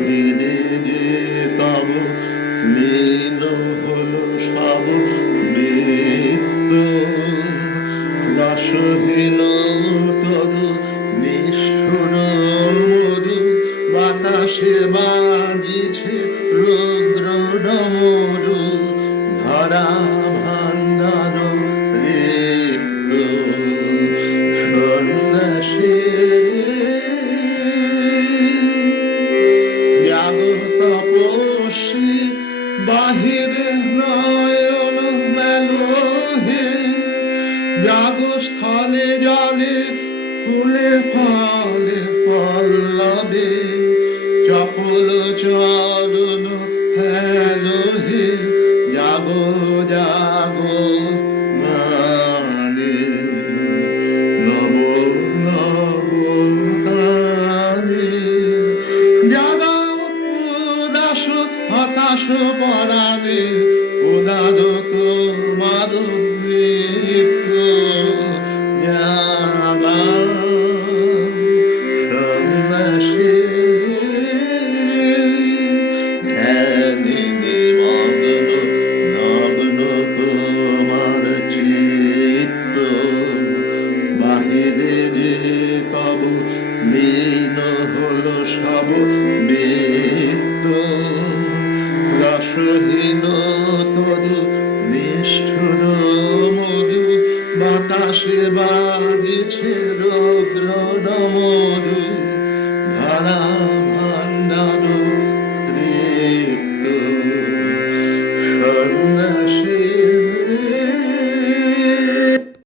বাহিরে যে তব লীন হলো সব বৃত্ত রসহীন তরু নিষ্ঠুর মরু বাতাসে বাজিছে রুদ্র ডমরু ধরা ভান্ডার রিক্ত সন্ন্যাসী তপস্বী বাহিরে নয়ন মেলোহে যাগস্থলে জলে ফুলে ফলে পল্লবে চপল চরণ হেলোহে জাগো জাগো গানে নব নব গানে জাগাও উদাস হতাশ পরাণে উদার তোমার নৃত্য জাগা সন্ন্যাসী ধ্যানে নিমগ্ন নগ্ন তোমার চিত্ত বাহিরে যে তব লীন হলো সব বৃত্ত রসহীন তরু নিষ্ঠুর মরু বাতাসে বাজিছে রৌদ্র ডমরু ধরা